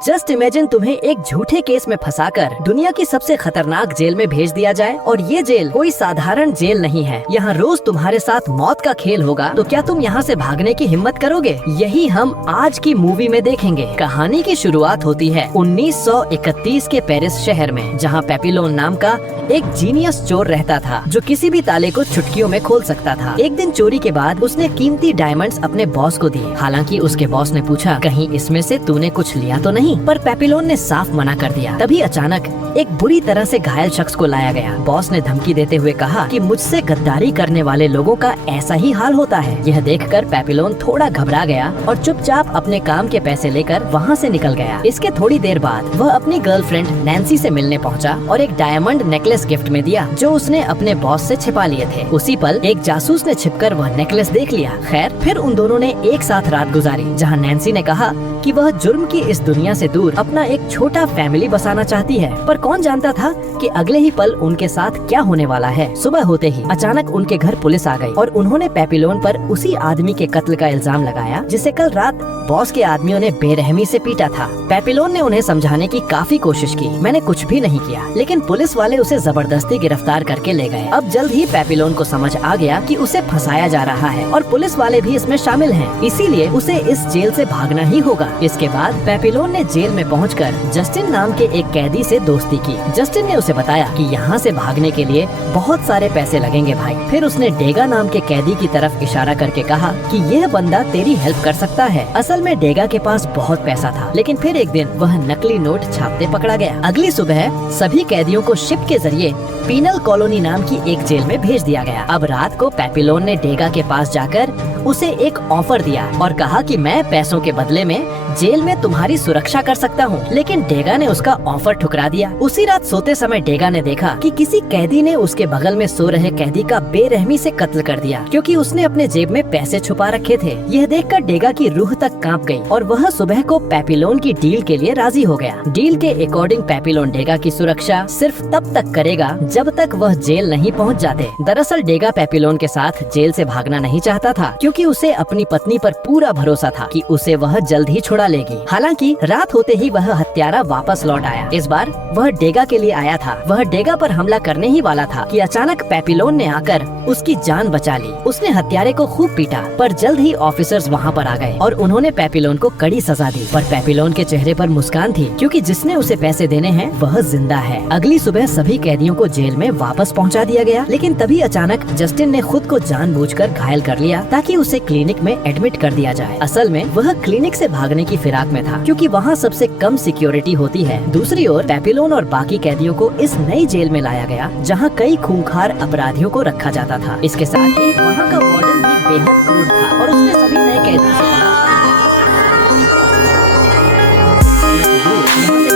Just imagine तुम्हें एक झूठे केस में फंसाकर दुनिया की सबसे खतरनाक जेल में भेज दिया जाए, और ये जेल कोई साधारण जेल नहीं है। यहाँ रोज तुम्हारे साथ मौत का खेल होगा, तो क्या तुम यहाँ से भागने की हिम्मत करोगे? यही हम आज की मूवी में देखेंगे। कहानी की शुरुआत होती है 1931 के पेरिस शहर में, जहाँ पेपिलोन नाम का एक जीनियस चोर रहता था, जो किसी भी ताले को चुटकियों में खोल सकता था। एक दिन चोरी के बाद उसने कीमती डायमंड्स अपने बॉस को दिए। हालांकि उसके बॉस ने पूछा, कहीं इसमें से तूने कुछ लिया तो नहीं? पर पेपिलोन ने साफ मना कर दिया। तभी अचानक एक बुरी तरह से घायल शख्स को लाया गया। बॉस ने धमकी देते हुए कहा कि मुझसे गद्दारी करने वाले लोगों का ऐसा ही हाल होता है। यह देखकर पेपिलोन थोड़ा घबरा गया और चुपचाप अपने काम के पैसे लेकर वहाँ से निकल गया। इसके थोड़ी देर बाद वह अपनी गर्लफ्रेंड नैन्सी से मिलने पहुँचा और एक डायमंड नेकलेस गिफ्ट में दिया, जो उसने अपने बॉस से छिपा लिए थे। उसी पल एक जासूस ने छिपकर वह नेकलेस देख लिया। खैर, फिर उन दोनों ने एक साथ रात गुजारी, जहाँ नैन्सी ने कहा कि वह जुर्म की इस दुनिया से दूर अपना एक छोटा फैमिली बसाना चाहती है। पर कौन जानता था कि अगले ही पल उनके साथ क्या होने वाला है। सुबह होते ही अचानक उनके घर पुलिस आ गई और उन्होंने पेपिलोन पर उसी आदमी के कत्ल का इल्जाम लगाया, जिसे कल रात बॉस के आदमियों ने बेरहमी से पीटा था। पेपिलोन ने उन्हें समझाने की काफी कोशिश की, मैंने कुछ भी नहीं किया, लेकिन पुलिस वाले उसे जबरदस्ती गिरफ्तार करके ले गए। अब जल्द ही पेपिलोन को समझ आ गया कि उसे फंसाया जा रहा है और पुलिस वाले भी इसमें शामिल हैं, इसीलिए उसे इस जेल से भागना ही होगा। इसके बाद पेपिलोन ने जेल में पहुंचकर जस्टिन नाम के एक कैदी से दोस्ती की। जस्टिन ने उसे बताया कि यहाँ से भागने के लिए बहुत सारे पैसे लगेंगे भाई। फिर उसने डेगा नाम के कैदी की तरफ इशारा करके कहा कि यह बंदा तेरी हेल्प कर सकता है। असल में डेगा के पास बहुत पैसा था, लेकिन फिर एक दिन वह नकली नोट छापते पकड़ा गया। अगली सुबह सभी कैदियों को शिप के जरिए पीनल कॉलोनी नाम की एक जेल में भेज दिया गया। अब रात को पेपिलोन ने डेगा के पास जाकर उसे एक ऑफर दिया और कहा कि मैं पैसों के बदले में जेल में तुम्हारी सुरक्षा कर सकता हूँ, लेकिन डेगा ने उसका ऑफर ठुकरा दिया। उसी रात सोते समय डेगा ने देखा कि किसी कैदी ने उसके बगल में सो रहे कैदी का बेरहमी से कत्ल कर दिया, क्योंकि उसने अपने जेब में पैसे छुपा रखे थे। यह देखकर डेगा की रूह तक कांप गई और वह सुबह को पेपिलोन की डील के लिए राजी हो गया। डील के अकॉर्डिंग पेपिलोन डेगा की सुरक्षा सिर्फ तब तक करेगा जब तक वह जेल नहीं पहुँच जाते। दरअसल डेगा पेपिलोन के साथ जेल से भागना नहीं चाहता था, क्योंकि उसे अपनी पत्नी पर पूरा भरोसा था कि उसे वह जल्द ही छुड़ा लेगी। हालांकि रात होते ही वह हत्यारा वापस लौट आया। इस बार वह डेगा के लिए आया था। वह डेगा पर हमला करने ही वाला था कि अचानक पेपिलोन ने आकर उसकी जान बचा ली। उसने हत्यारे को खूब पीटा, पर जल्द ही ऑफिसर्स वहाँ पर आ गए और उन्होंने पेपिलोन को कड़ी सजा दी। पर पेपिलोन के चेहरे पर मुस्कान थी, क्योंकि जिसने उसे पैसे देने हैं वह जिंदा है। अगली सुबह सभी कैदियों को जेल में वापस पहुँचा दिया गया, लेकिन तभी अचानक जस्टिन ने खुद को जानबूझकर घायल कर लिया ताकि उसे क्लिनिक में एडमिट कर दिया जाए। असल में वह क्लिनिक से भागने की फिराक में था, क्योंकि वहाँ सबसे कम सिक्योरिटी होती है। दूसरी ओर पेपिलोन और बाकी कैदियों को इस नई जेल में लाया गया, जहाँ कई खूंखार अपराधियों को रखा जाता था। इसके साथ ही वहाँ का वार्डन भी बेहद क्रूर था और उसने सभी नए कैदियों से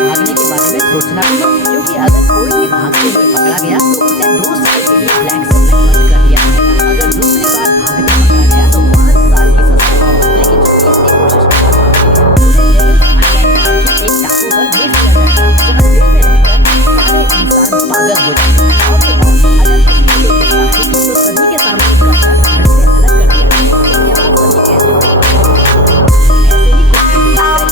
भागने के बारे में सोचना भी नहीं, क्योंकि अगर कोई भी भागते हुए पकड़ा गया तो उसे 2 साल के लिए ब्लैक सेल में बंद कर दिया जाएगा। अगर दूसरी बार भागते पकड़ा गया तो 5 साल की सजा होगी। लेकिन जो तीसरी कोशिश एक टापू पर भेज दिया जाएगा, जहाँ जेल में रहकर सारे इंसान पागल हो जाएंगे। और अगर किसी को लेकर तो सभी के सामने उसका सर धड़ से अलग कर दिया जाएगा। इसके बाद सभी कैदियों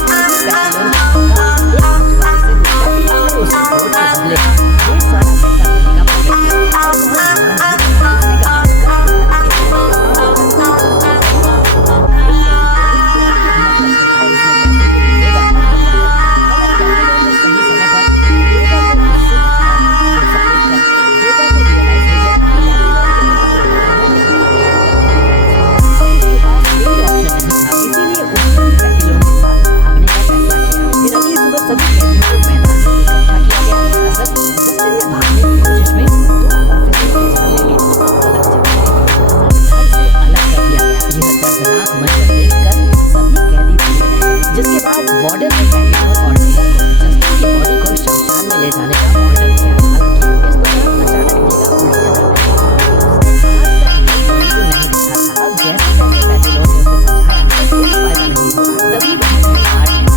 को जिसके बाद वार्डन ने पेपिलोन और डेगा को जस्टिन की बॉडी को शमशान में ले जाने का ऑर्डर किया। हालांकि इस दौरान अचानक डेगा उल्टियां करने लगा। आज तक पेपिलोन नहीं दिखा था। अब जैसे जैसे पेपिलोन ने उसे समझाया तो कोई फायदा नहीं हुआ। तभी वह गार्ड ने डेगा पर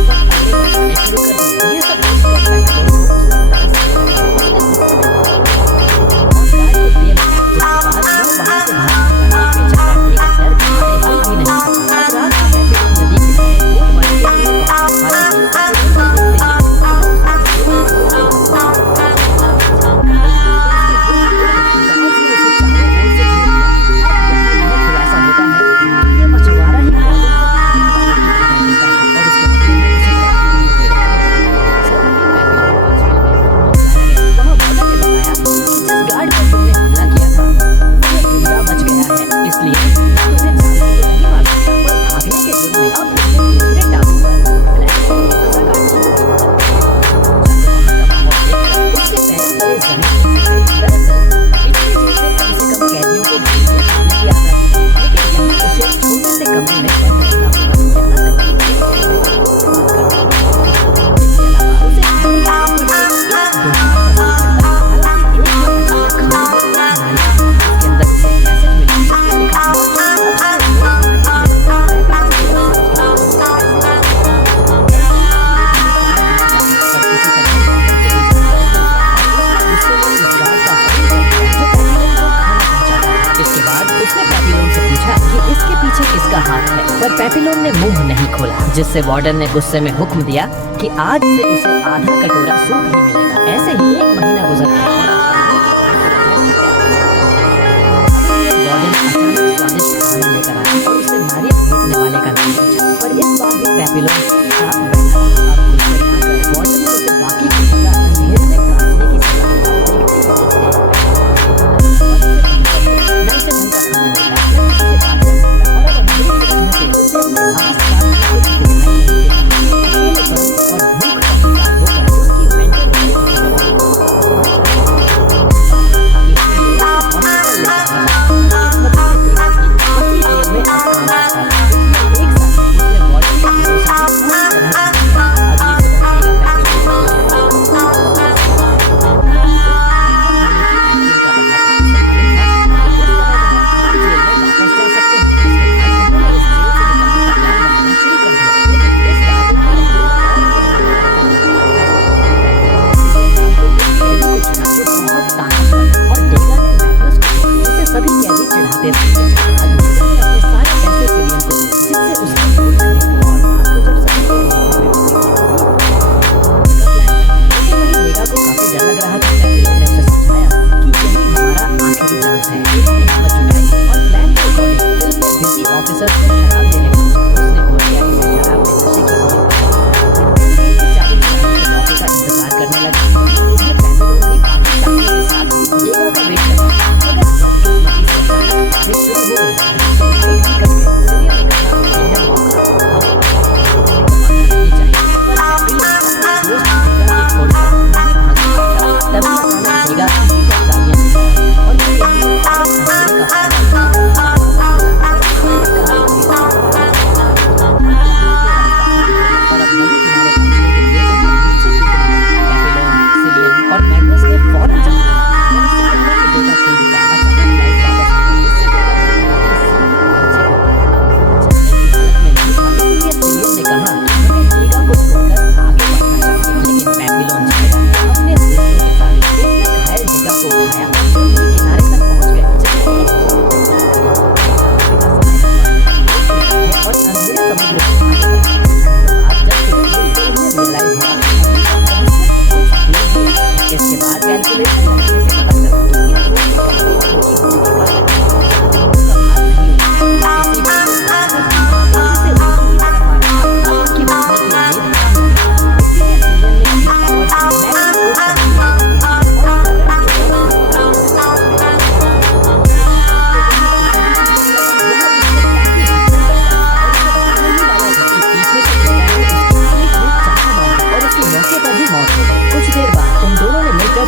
फायदे बचाने शुरू कर दिए। ये सब देखकर पेपिलोन को उसका का हाथ है। पर पेपिलोन ने मुंह नहीं खोला, जिससे वार्डन ने गुस्से में हुक्म दिया कि आज से उसे आधा कटोरा सूप ही मिलेगा। ऐसे ही 1 महीना गुजर गया। वार्डन अचानक स्वादिष्ट खाना लेकर आया और उसे नारियल भेजने वाले का नाम पूछा। पर इस बार भी पेपिलोन साफ बैठा था। वार्डन ने उसे बाकी की जगह अंधेरे में काटने की सलाह दी।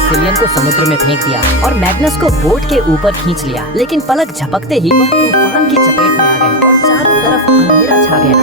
सिलियन को समुद्र में फेंक दिया और मैग्नस को बोट के ऊपर खींच लिया। लेकिन पलक झपकते ही वह तूफान की चपेट में आ गए और चारों तरफ अंधेरा छा गया।